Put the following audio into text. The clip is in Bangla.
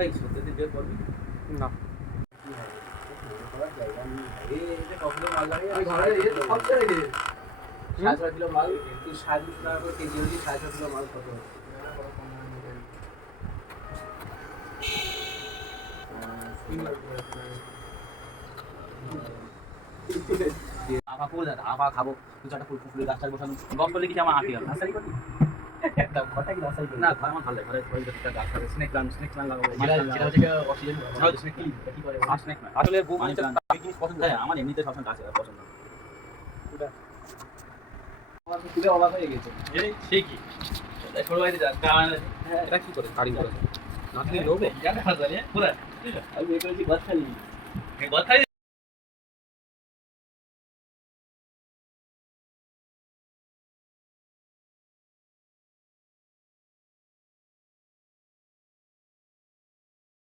এই সত্যি বের করবি না কখনো মাল লাগে আমি ঘরে এ তো সব ছেড়ে গেছে। 6.5 কিলো মাল তুই 250 টাকা করে কেজি হলি 6.5 কিলো মাল কত আপা ফুল দাদা আপা খাবো দু চারটা ফুল ফুলের গাছ বসানো গম করলে কি আমার আঁটি নার্সারি করবি একটা ঘরটা কি নার্সারি করবি না ঘর আমার ভালো লাগে ঘরে ওই দুটো গাছ আছে স্নেক প্ল্যান্ট লাগাবো যেটা হচ্ছে অক্সিজেন হয় স্নেক কি করে স্নেক আসলে বউ মানে জিনিস পছন্দ হয় আমার এমনিতে সবসময় গাছ পছন্দ আমার খুবই অবাক হয়ে গেছে সে কি ছোট ভাই এটা কি করে গাড়ি করে নাতনি লোবে আমি করেছি গছখালি